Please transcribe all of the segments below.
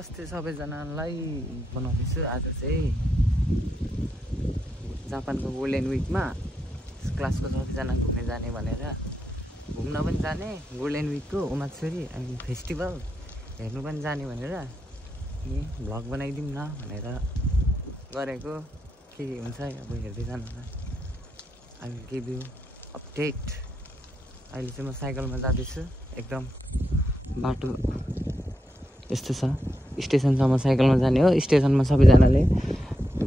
नमस्ते सबैजनालाई बनाउँदैछु आज चाहिँ जापानको गोल्डन विकमा क्लासको सबैजना घुम्न जाने भनेर घुम्न पनि जाने गोल्डन विकको ओमात्सुरी अनि फेस्टिभल हेर्नु पनि जाने भनेर नि भ्लग बनाइदिउँ न भनेर गरेको के हुन्छ अब हेर्दै जानु होला I will give you update. अहिले चाहिँ म साइकलमा जाँदैछु एकदम बाटो यस्तो छ स्टेसनसम्म साइकलमा जाने हो स्टेसनमा सबैजनाले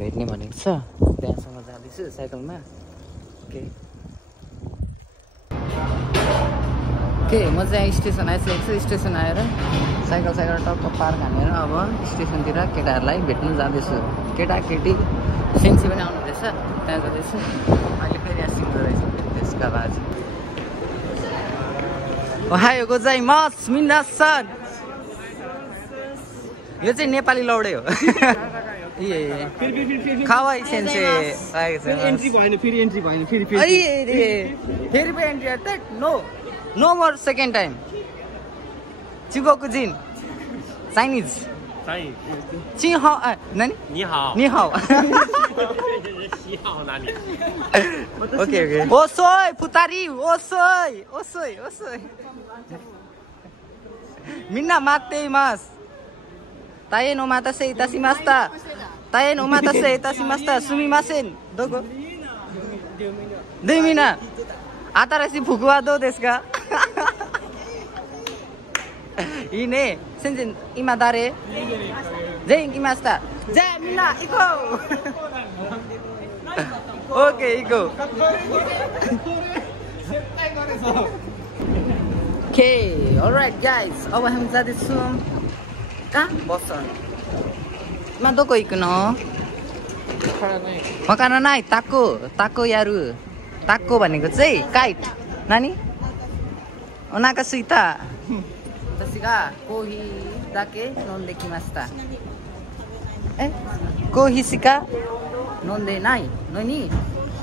भेट्ने भनेको छ त्यहाँसम्म जाँदैछु साइकलमा के म चाहिँ स्टेसन आइसकेको छु स्टेसन आएर साइकल टक्क पार्क हानेर अब स्टेसनतिर केटाहरूलाई भेट्नु जाँदैछु केटाकेटी सेन्सी पनि आउनु रहेछ त्यहाँ जाँदैछु अहिले फेरि यहाँ सिक्दो रहेछ त्यसका बाद ओहायो गोजाइमासु मिनासान यो चाहिँ नेपाली लौडे हो खावाई सेन्से एन्ट्री भएन फेरि एन्ट्री भएन फेरि फेरि पनि entry attack no more second time चिबोको जिन चाइनिज चिहाओ नानी निहाओ ओके ओसोय फुतारी ओसोय मिन्ना माते मास तायेन ओमातासे इताशिमास्ता तायेन ओमातासे इताशिमास्ता सुमिमासेन दोगो देमिना आताराशी फुकुवा दो देसका इने सेन्जेन इमादारे जेन इमास्ता जे मिना इको ओके इको ओके अलराइट गाइस अब हामी जाँदैछौँ कहाँ बस्छ मा दोको इक्नु मकाना नाइ ताको यारु ताको भनेको चाहिँ काइट नानी ओनाका सुइता तसिगा कोही दाके नोन्देकी मास्ता ए कोही सिका नोन्दे नाइ नोनी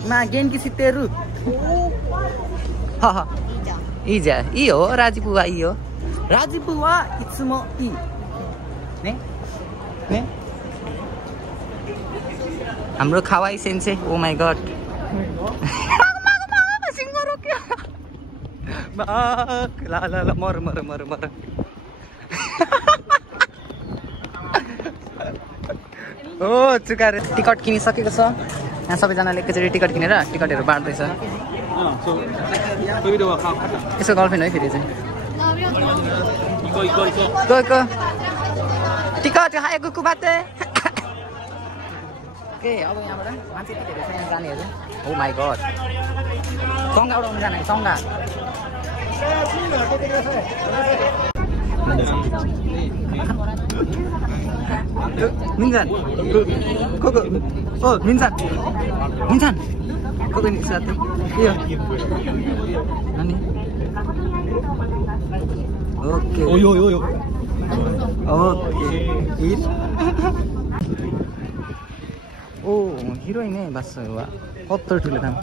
मा गेनकी सितेरु हा इजा इ हो राजीपुवा इ हो राजीपुवा इत्सुमो इ ने हाम्रो खावाई सेन्से ओ माई गॉड ला मर ओ चुकार टिकट किनिसकेको छ यहाँ सबैजनाले एकैचोटि टिकट किनेर टिकटहरू बाँड्दैछ यसो गर्लफ्रेन्ड है फेरि चाहिँ गएको टिकट खाएको कुबाते के अब यहाँबाट मान्छे कतिहरू छ यहाँ जानेहरू ओ माई गड सङ्गा उडाउनु जाने सङ्गा मिन्जान को ओ मिन्जान को नि साथी यो अनि ओके ओ यो ओके ओ हिरोइन है बस हुआ कत्तर ठुलो दाम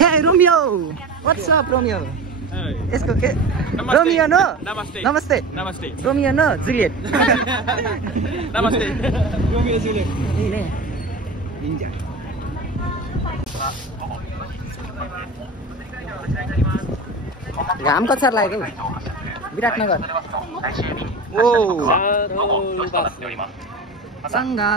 हे रोमियो व्हाट्स अप रोमियो यसको के रोमियो नो नमस्ते रोमियो नो जुलियट नमस्ते रोमियो जुलियट घाम कच्छर लागेको विराटनगर ओ चङ्गा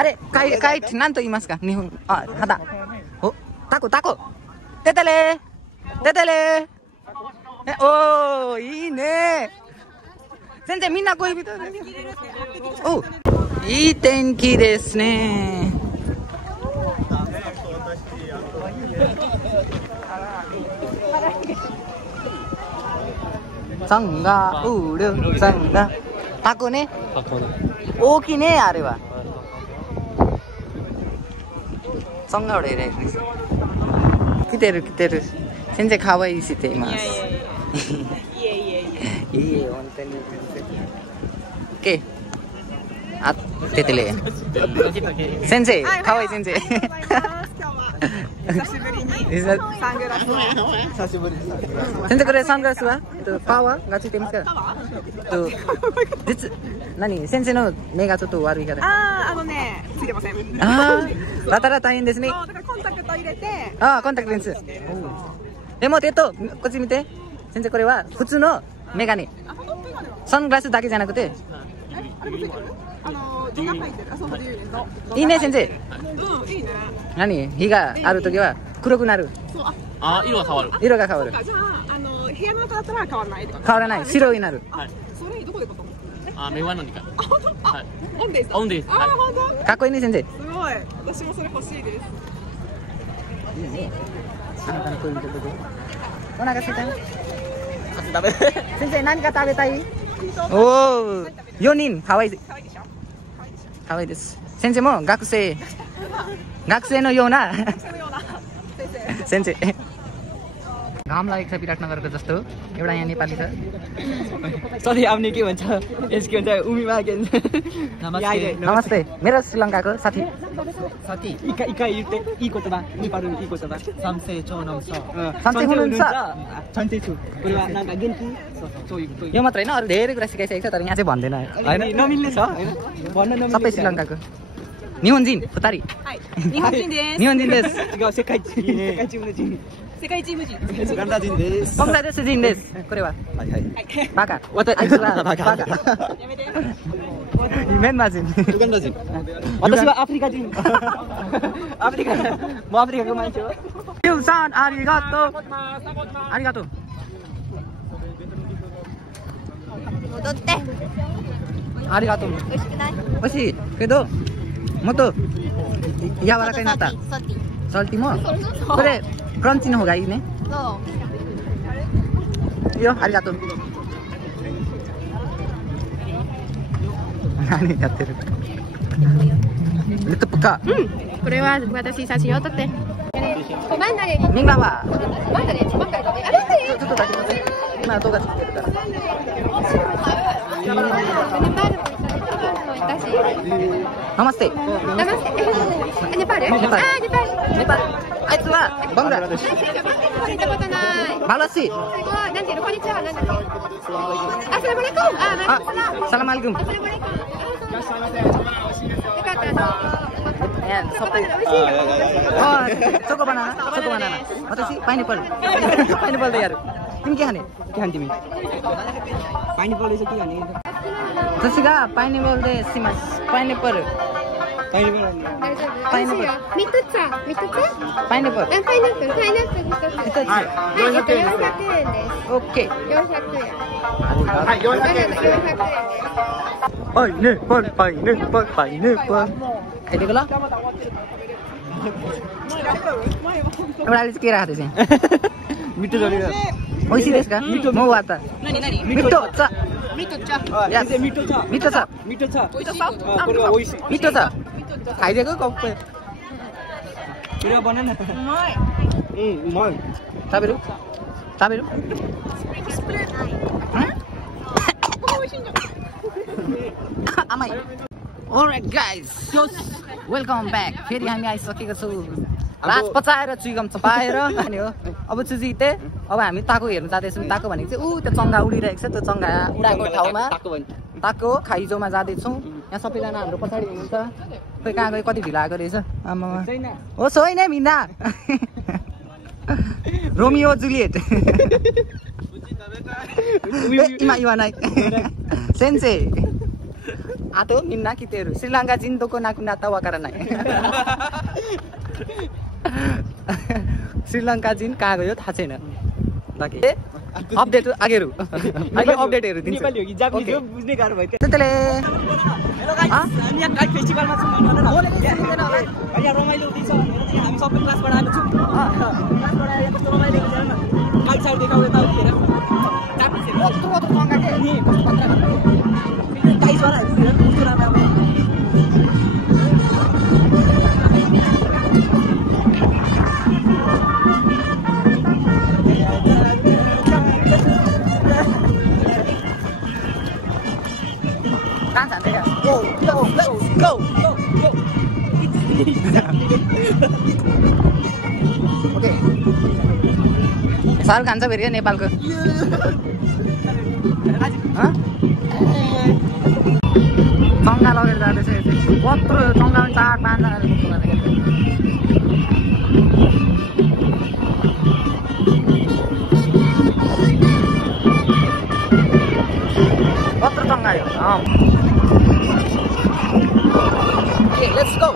अरे काइट नान त इमासका निहुन हादा हो ताको तेतले ओ इने सेन्से मिना कोही भी ओ ई तेन्की देश ने चङ्गा उड्यो चङ्गा ताको ने ओ किने अरे वा चङ्गा उडाइरहेको कितेरु सेन्से खावाई सिते मास के あ、ててれ。先生、かわいい先生。久しぶりにサングラスを。久しぶりです。先生これサングラスはパワーがついてますか？何先生の目がちょっと悪いから。ついてません。だったら大変ですね。だからコンタクト入れて。コンタクトレンズ。でもこっち見て。先生これは普通のメガネ。サングラスだけじゃなくて。字が入ってる。いいね先生。いいね。何日があるときは黒くなる。色が変わる。色が変わる。じゃあ部屋の中だったら変わらない。変わらない。白になる。それどこで買ったの？目は何か。オンデイズ。オンデイズ。本当？かっこいいね先生。すごい。私もそれ欲しいです。いいね。あなたの声見てて。お腹空いた？先生何か食べたい？おお、4人可愛い。可愛いです。先生も学生のような先生。घाम लागेको छ विराटनगरको जस्तो एउटा यहाँ नेपाली छ सरी आउने के भन्छ यसके भन्छ उमीमा के नमस्ते मेरो श्रीलङ्काको साथी इको त नेपाली इको त सामसे चौनम छ सन्चै हुनुहुन्छ सन्चै छु नागा गेन्की यो मात्र हैन अरु धेरै कुरा सिकाइसकेको छ तर यहाँ चाहिँ भन्दैन हैन नमिल्ने छ हैन भन्न नमिल्ने सबै श्रीलङ्काको निहोन्जिन फुतारी निहोन्जिन देश世界チーム人。ガンダ人です。バングラデシュ人です。これは。はいはい。バカ。あいつはバカ。やめて。ミャンマー人。ウガンダ人。私はアフリカ人。アフリカ。もうアフリカが毎日。ユウさんありがとう。ありがとう。戻って。ありがとう。美味しくない？美味しいけどもっと柔らかになった。ソルティもこれクランチの方がいいね。いいよ、ありがとう。何やってる？レッドプカ。これは私写真を撮って。みんなは。ちょっとだけ。今動画撮ってるから。ナマステ。ネパール？ネパール。あいつはバングラデシュ。行ったことない。マラシ。すごい。なんていうの？こんにちは。なんだっけ？アスラムアレイコム。サラムアレイコム。アスラムアレイコム。よかった。チョコバナナ。私パイナップル。パイナップルでやる。君けはね。के खान्थ्यौ तिमी पाइनएप्पल रहेछ के खाने私がパイナップルでします。パイナップル。パイナップル。ミット茶。パイナップル。パイナップル一つ。はい。400円です。オッケー。400円。はい、400円。パイナップル。खाइदिएको ल? एउटा अहिले चाहिँ के राखेको थिएँ? मिठो झरेको美味しいですか？もう終わった。何？ミット茶。ミット茶。ミット茶。ミット茶。ミット茶。おいしさ？これは美味しい。ミット茶。खाइदिएको कप्पे。これはバナナ。うまい。うまい。食べる？甘い。Alright guys, welcome back. फेरि हामी आइसकेको छौँ। लास पचाएर चुइगम चपाएर अनि हो अब चुजिते अब हामी ताको हेर्न जाँदैछौँ। ताको भनेको चाहिँ त्यो चङ्गा उडिरहेको छ। त्यो चङ्गा उडाएको ठाउँमा ताको खाइजोमा जाँदैछौँ। यहाँ सबैजना हाम्रो पछाडि हुनुहुन्छ। खोइ कहाँ गयो, कति ढिलो आएको रहेछ। आमामा हो छैन मिना रोमियो जुलियट इमाई सेन्से आतो मिन्ना कितेहरू श्रीलङ्का जिन्दोको नाकुनाता वाकारानाई श्रीलङ्का जिन कहाँ गयो थाहा छैन। बाँकी अपडेट आगेहरू अहिले अपडेटहरू दिन्छ। नेपाली हो कि जापानिज हो बुझ्ने गाह्रो भयो। त्यसले हामी यहाँ काइट फेस्टिभलमा छौँ होइन यहाँ रमाइलो हुँदैछ। हामी सबै क्लासबाट आएको छौँ। क्लासबाट आएर कस्तो रमाइलो हुन्छ होइन। काइट साइड देखाउ यता हेर Go! Go! Go! ओके साह्रो खान्छ फेरि नेपालको चङ्गा लगेर जाँदैछ कत्रो चङ्गा पनि 4-5 कत्रो चङ्गा यो Okay, let's go.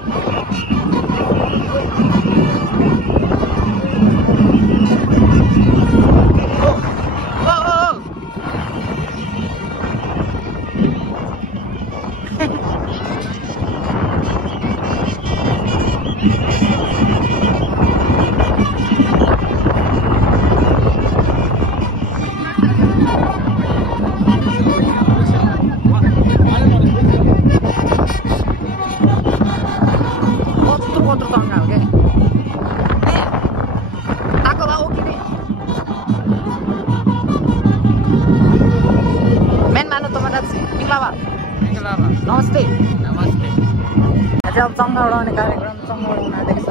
नमस्ते नमस्ते आज अब चङ्गा उडाउने कार्यक्रम चङ्गा उडाउन आँटेको छ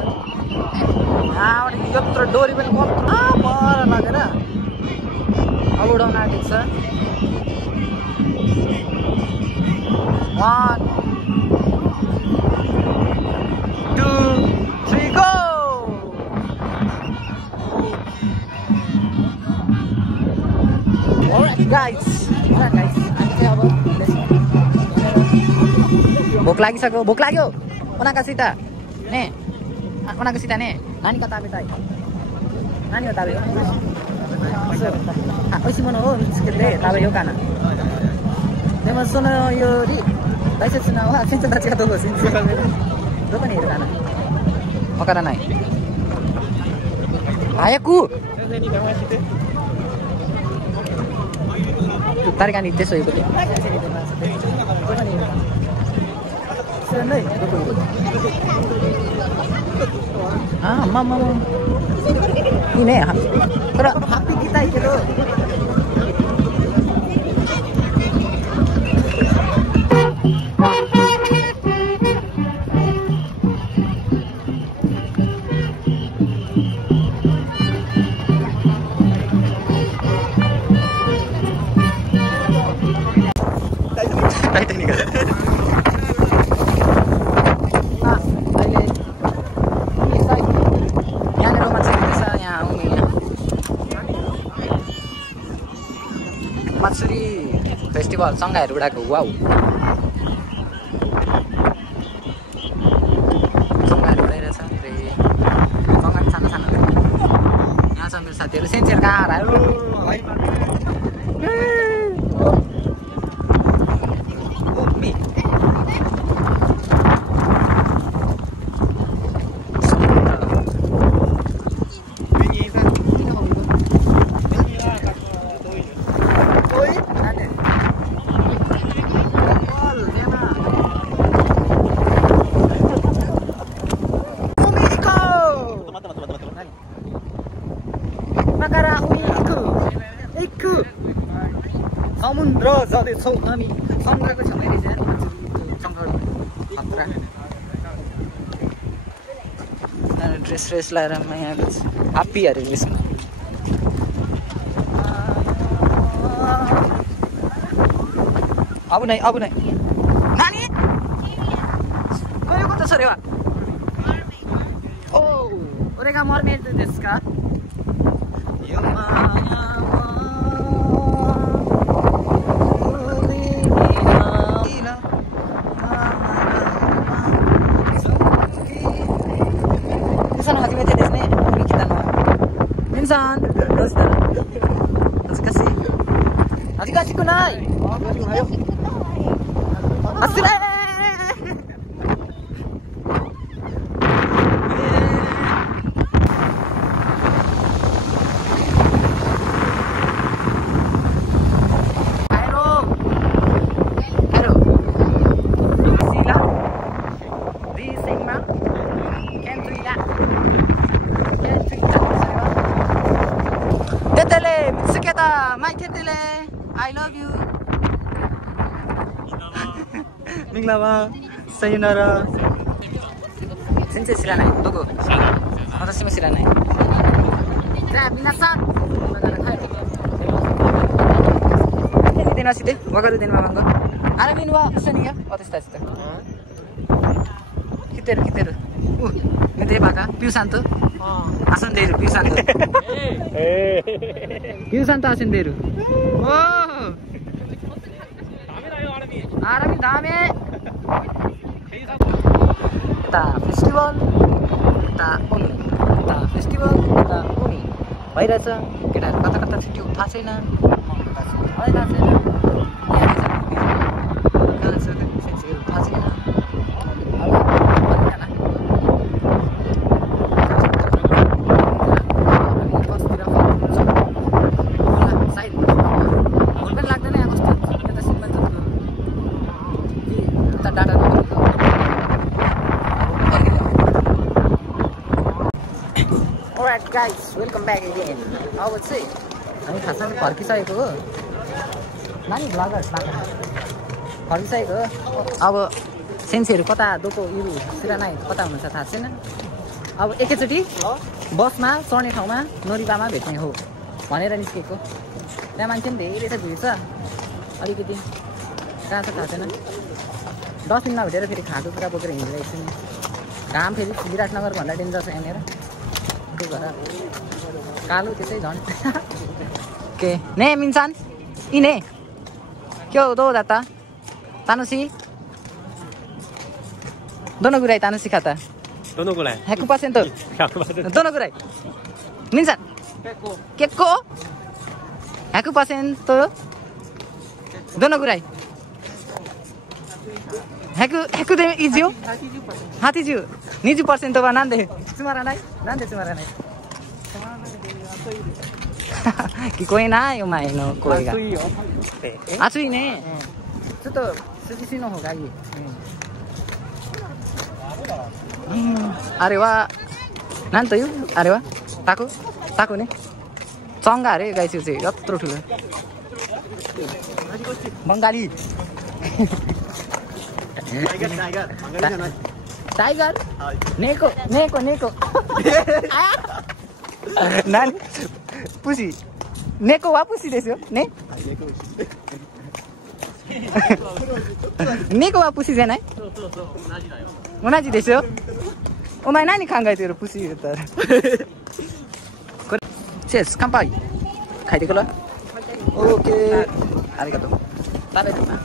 यहाँबाट यत्रो डोरी पनि कत्रो पर लगेर अब उडाउन आँटेको छ 1 2 3 go Alright guys हामी चाहिँ अब भोक लागिसक्यो भोक लाग्यो ओनाकासिता ने ओनाकासिता ने नानी कता बेटा नानी कता बेटा ओइसी मन हो मिस्केले ताबे यो काना नेमा सोना यो रि पैसा सुना हो सिन्छ त चिया दो सिन्छ दो पनि हेर काना मकरा नाइ आयाकु तारिका नि त्यसो यो पनि mama ini ya pero hati kita itu Matsuri festival सँगाहरू उडाको वाउ सँगाहरू उडाइरहेछ फेरि सँगा सानो सानो यहाँ छ मेरो साथीहरू सेन्चेर कार आयो समुद्र जाँदैछौँ हामी समुद्रको छेउमै रहेछ खतरा ड्रेस लगाएर म यहाँ हाप्पीहरू ड्रेसमा अब नै नानी गयो कता छ रे वा ओ ओरेगा मर्ने त्यसका यो Minsan, terus kasih kunai. Asli. My Tetele, I love you. Minglava, Sayonara. Sensei Shiranai. Doko? Watashi mo Shiranai. Ja, minasan. Denashite? Wakaru denma manga. Aramin wa issho ni ya? Watashi tachi to. Kiteru. Mete baka. Piu santo. Asanderu, Piu santo. Piu santo asanderu. Oh! Aramin dame. Eta festival, eta Oni. Eta festival, eta Oni. भइरहेछ केटाहरू कता छुट्यो थाहा छैन थाहा छैन Alright guys, welcome back again. अब चाहिँ हामी खासमा चाहिँ फर्किसकेको हो नानी ब्लगर फर्किसकेको हो अब सेन्सेहरू कता दोको इरु सिरानाई कता हुनुहुन्छ थाहा छैन अब एकैचोटि बसमा चढ्ने ठाउँमा नोरिबामा भेट्ने हो भनेर निस्केको त्यहाँ मान्छे पनि धेरै छ भिड छ अलिकति कहाँ छ थाहा छैन डस्टबिनमा भेटेर फेरि खाएको कुरा बोकेर हिँडिरहेको छु घाम फेरि विराटनगर भन्दा डेन्जर छ यहाँनिर कालो त्यसै झन् के ने मिन्सान इने क्यों दो दाता तानुसी दोनों गुराई तानुसी खाता दोनों गुराई 100% दोनों गुराई मिन्सान केको 100% दोनों गुराई 100でいいよ80 20%はなんでつまらないなんでつまらない聞こえないお前の声が暑いねちょっと涼しいの方がいいあれはなんというあれはタコねचङ्गा अरे गाई चाहिँ यत्रो ठुलो बङ्गाली टाइगर नेको नानी पुसी नेको वा पुसी देस्यो ने नेको वा पुसीじゃない同じでしょお前何考えてるプシ言ったらこれチェス乾杯書いてくれオーケーありがとう食べてなチ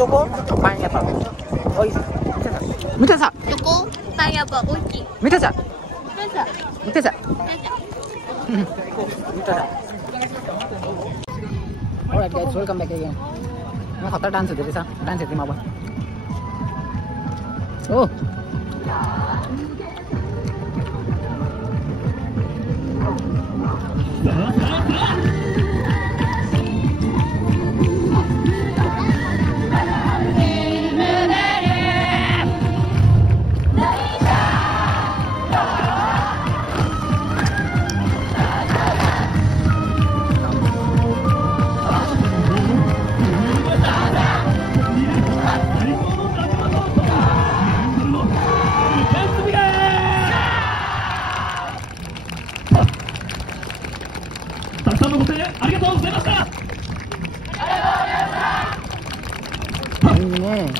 ョコパンヤパンおいしい見てさチョコパンやっぱ大きい見てさ見てさAlright guys, welcome back again. Nó khóc dance rồi sao? Dance thì mau vậy. Oh. Ini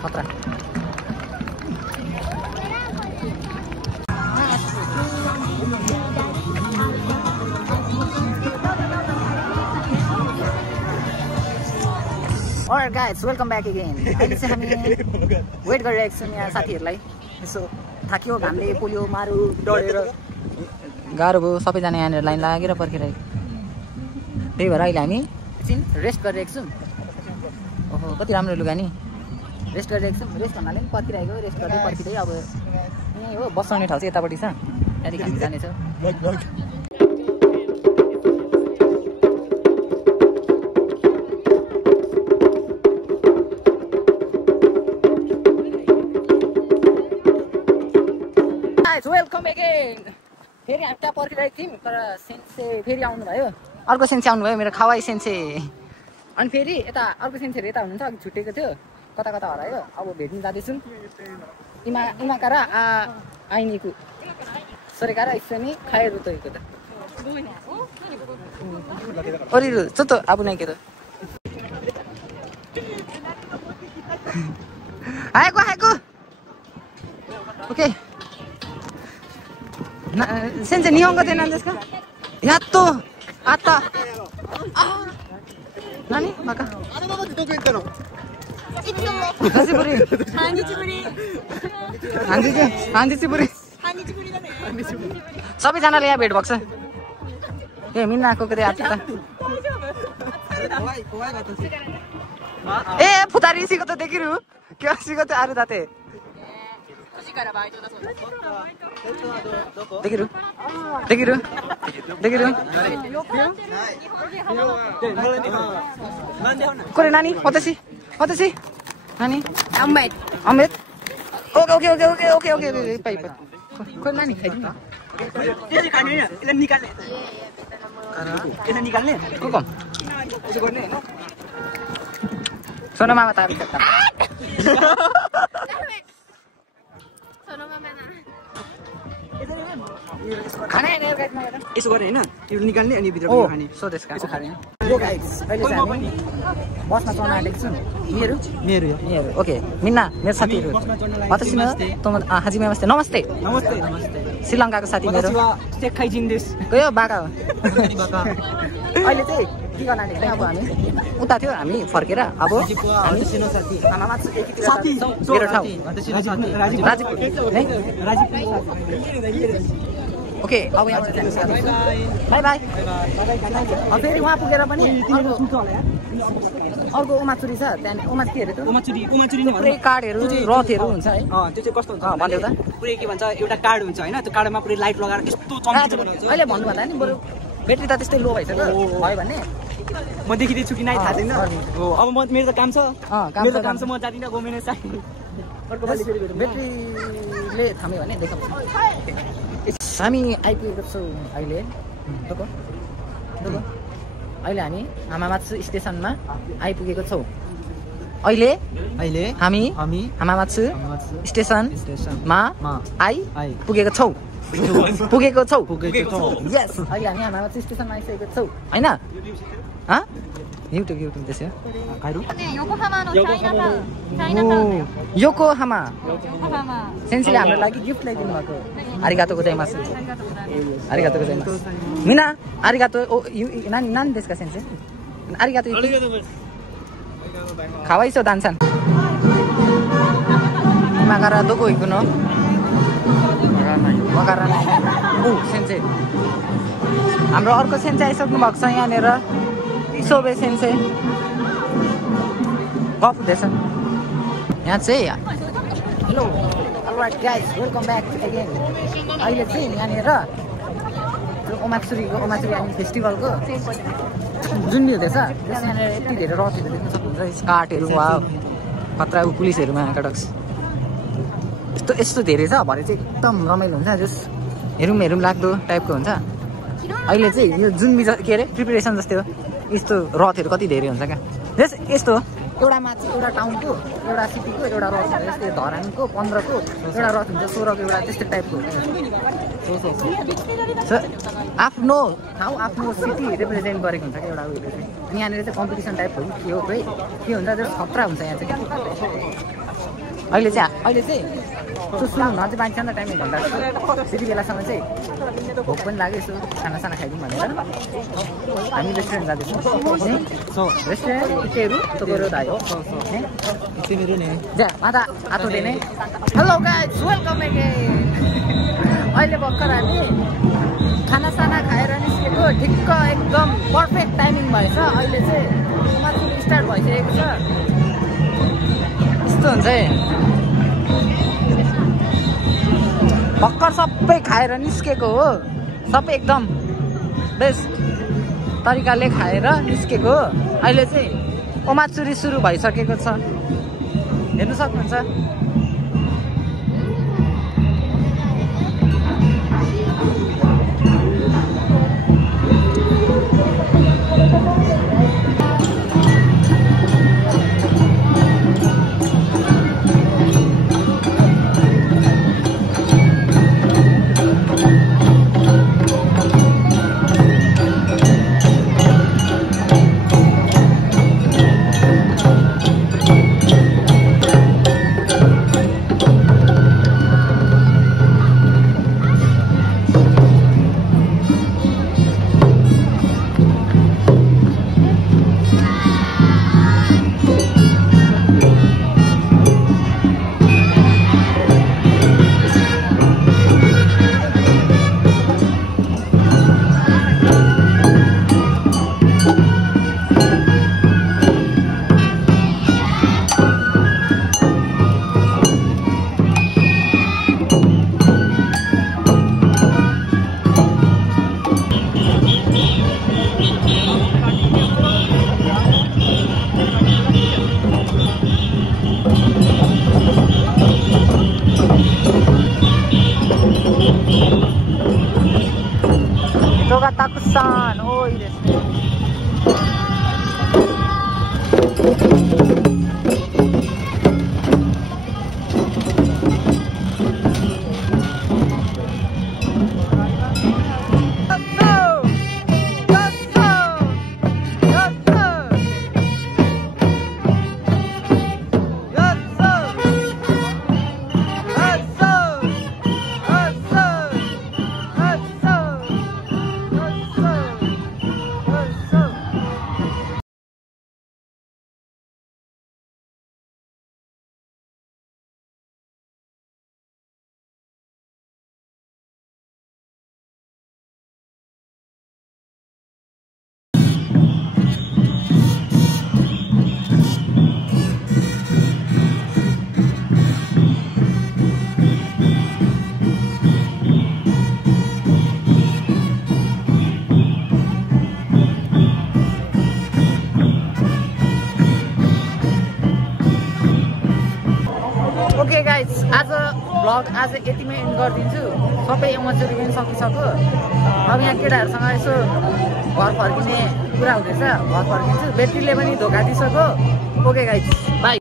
Patra Alright guys, welcome back again. अहिले चाहिँ हामी वेट गरिरहेको छौँ यहाँ साथीहरूलाई यसो थाक्यो घामले पोल्यो मारु डढेर गाह्रो भयो सबैजना यहाँनिर लाइन लागेर पर्खिरहेको त्यही भएर अहिले हामी एकछिन रेस्ट गरिरहेको छौँ ओहो कति राम्रो लुगा नि रेस्ट गरिरहेको छौँ रेस्ट भन्नाले पनि पर्खिरहेको रेस्ट गर्दै पर्खिँदै अब यहीँ हो बसाउने ठाउँ चाहिँ यतापट्टि छ त्यहाँदेखि हामी जानेछौँ वेलकम अगेन फेरि हामी त्यहाँ पर्खिरहेको थियौँ तर सेन्से फेरि आउनुभयो अर्को सेन्से आउनुभयो मेरो खावाई सेन्से अनि फेरि यता अर्को सेन्सर यता हुनुहुन्छ अघि छुटेको थियो कता कता हरायो अब भेट्नु जाँदैछौँ इमाका र आइनीको सोरेका र इस्सनी खाएर उतरेको त ओरिरु चोतो आबु नाइ के त आएको ओके सेन्से निहोंगो de nan desu ka yatto atta nani maka सबैजनाले यहाँ भेट भएको छ ए मिना आएको कतै आएको त ए फुतारी सिको त देखिरु के सिको त आरु दाते देखिरु कोरे नानी होतेसी नानी अमृत ओके पाइप कोरे नानी खाइदिनु त्यसै खाने हैन यसलाई निकाल्ने यसलाई निकाल्ने को कम यसो गर्ने हैन सोना मामा तारी करता खाने हैन यसो गर्ने हैन यो निकाल्ने अनि भित्र खाने सो त्यसका खाने यो गाइस अहिले चाहिँ हामी बसमा चढ्न आएको छु मेरो ओके मिन्ना मेरो साथीहरु बतासिन तम हाजिमे नमस्ते श्रीलंकाको साथी मेरो स्टेक खाइजिन देश गयो बाका हो अहिले चाहिँ के गर्न आएको अब हामी उता थियो हामी फर्केर अब हामी साथी आमामा साथी मेरो ठाउँ राजीव ओके अब यहाँ बाई बाई अब फेरि वहाँ पुगेर पनि अर्को उमाचुरी छ त्यहाँ उमाचुरीहरू पुरै कार्डहरू रथहरू हुन्छ है त्यो चाहिँ कस्तो हुन्छ भन्दै त पुरै के भन्छ एउटा कार्ड हुन्छ हैन त्यो कार्डमा पुरै लाइट लगाएर कस्तो चम्किन्छ अहिले भन्नुभन्दा नि बरु ब्याट्री त त्यस्तै लो भइसक्यो भयो भने म देखिदिन्छु कि नाइ थाहा छैन हो अब मेरो त काम छ म जादिन गोमेने साइ ब्याट्रीले थाम्यो भने देखाउँछ हामी आइपुगेको छौँ अहिले अहिले हामी हामामात्सु स्टेसनमा आइपुगेको छौँ अहिले हामी हामामात्सु स्टेसनमा आइपुगेको छौँ यस अहिले हामी हामामात्सु स्टेसनमा आइसकेको छौँ हैन युट्युब त्यसो योकोहामा सेन्सीले हाम्रो लागि गिफ्ट ल्याइदिनु भएको आरिगातो गोजाइमासु मिना आरिगातो नानी देशका सेन्से आरिगातो खावाइसो दान्छन् मागारा दोको इकुनो मगारा सेन्से हाम्रो अर्को सेन्से आइसक्नु भएको छ यहाँनिर सोबे सेन्से गफ हुँदैछ यहाँ चाहिँ hello all right guys welcome back again अहिले चाहिँ यहाँनिर ओमाचुरी हामी फेस्टिभलको जुन हुँदैछ त्यस यहाँनिर यति धेरै रथहरू देख्न सक्नुहुन्छ स्कार्टहरू वा खतरा पुलिसहरूमा यहाँका डक्स यस्तो धेरै छ भरे चाहिँ एकदम रमाइलो हुन्छ जस हेरौँ लाग्दो टाइपको हुन्छ अहिले चाहिँ यो जुन के अरे प्रिपेरेसन जस्तै हो यस्तो रथहरू कति धेरै हुन्छ क्या जस यस्तो एउटा टाउनको एउटा सिटीको एउटा रथ हुन्छ जस्तै धरानको 15 को एउटा रथ हुन्छ 16 को एउटा त्यस्तै टाइपको आफ्नो ठाउँ आफ्नो सिटी रिप्रेजेन्ट गरेको हुन्छ क्या एउटा उयो चाहिँ यहाँनिर चाहिँ कम्पिटिसन टाइपको के हो खोइ के हुन्छ त्यो खतरा हुन्छ यहाँ चाहिँ अहिले चाहिँ सुरु हुन चाहिँ बाँकी छ नि त टाइम 1 घन्टा त्यति बेलासम्म चाहिँ भोक पनि लाग्यो यसो खानासाना खाइदिउँ भनेर हामी रेस्टुरेन्ट जाँदैछौँ रेस्टुरेन्ट इटेहरू तोकेरो दायो जा माता आतो देने हेलो गाइज वेलकम अगेन अहिले भर्खर हामी खानासाना खाएर निस्केको ठिक्क एकदम पर्फेक्ट टाइमिङ भएछ अहिले चाहिँ माथि स्टार्ट भइसकेको छ यस्तो हुन्छ है भर्खर सबै खाएर निस्केको हो सबै एकदम बेस्ट तरिकाले खाएर निस्केको हो अहिले चाहिँ ओमाचुरी सुरु भइसकेको छ हेर्नु सक्नुहुन्छ 人がたくさん多いですね。ओके गाइज आज भ्लग आज यतिमै एन्ड गरिदिन्छु। सबै एमचुरी पनि सकिसक्यो। अब यहाँ केटाहरूसँग यसो घर फर्किने कुरा हुँदैछ, घर फर्किन्छु। ब्याट्रीले पनि धोका दिइसक्यो। Okay guys by.